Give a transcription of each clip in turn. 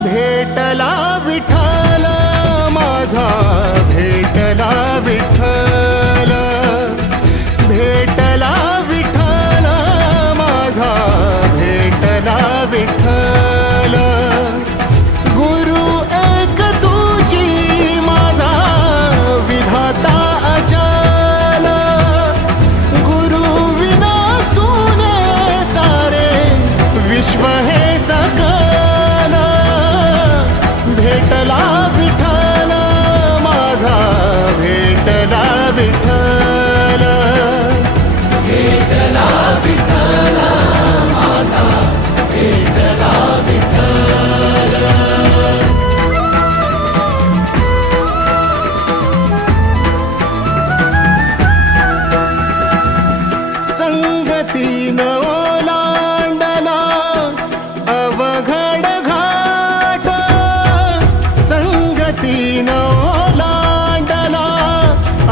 भेटला विठ्ठल माझा, भेटला विठ्ठल, भेटला विठ्ठल माझा, भेटला विठ्ठल. गुरु एक तुझी माझा विधाता अचल, गुरु विना सुने सारे विश्व हे सकल. भेटला विठ्ठल माझा, भेटला विठ्ठल, भेटला विठ्ठल माझा, भेटला विठ्ठल. संगतीन ओलांडला अवघड घाट, संगतीन ओलांडला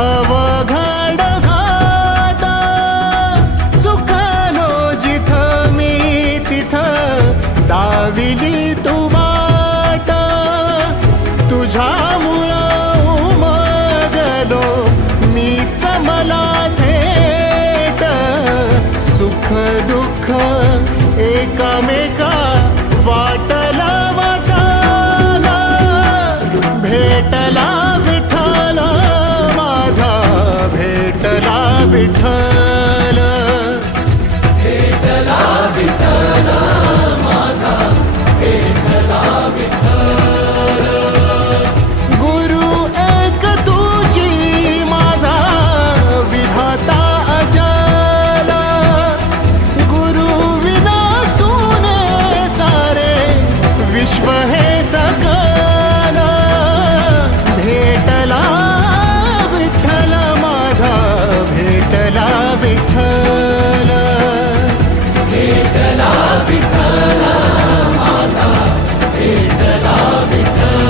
अवघड घाट. चुकलो जिथं मी तिथं दाविली तू वाट. तुझ्यामुळं उमगलो मीच मला थेट. सुख दुःख एकामेका वाटला वाटाला. भेटला विठ्ठल माझा, भेटला विठ्ठल, भेटला विठ्ठल माझा, भेटला विठ्ठल. गुरु एक तुझी माझा विधाता अचल, गुरु विना सुने सारे विश्व हे सकल. भेटला विठ्ठल माझा, भेटला विठ्ठल, भेटला विठ्ठल माझा, भेटला विठ्ठल.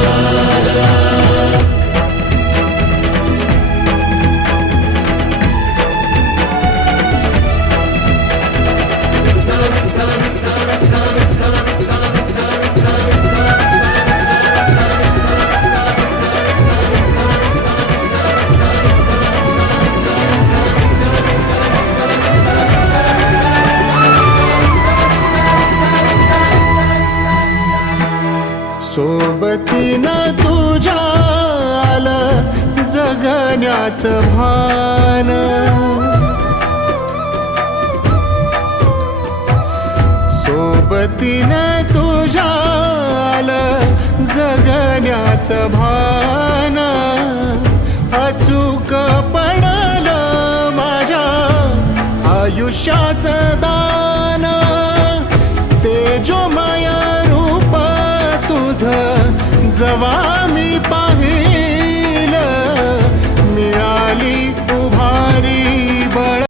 सोबतीनं तुझ्या आलं जगण्याचं भान. सोबतीनं तुझ्या आलं जगण्याचं भान. अचूक पडलं माझ्या आयुष्याचं दान. तेजोमय रूप तुझं जवा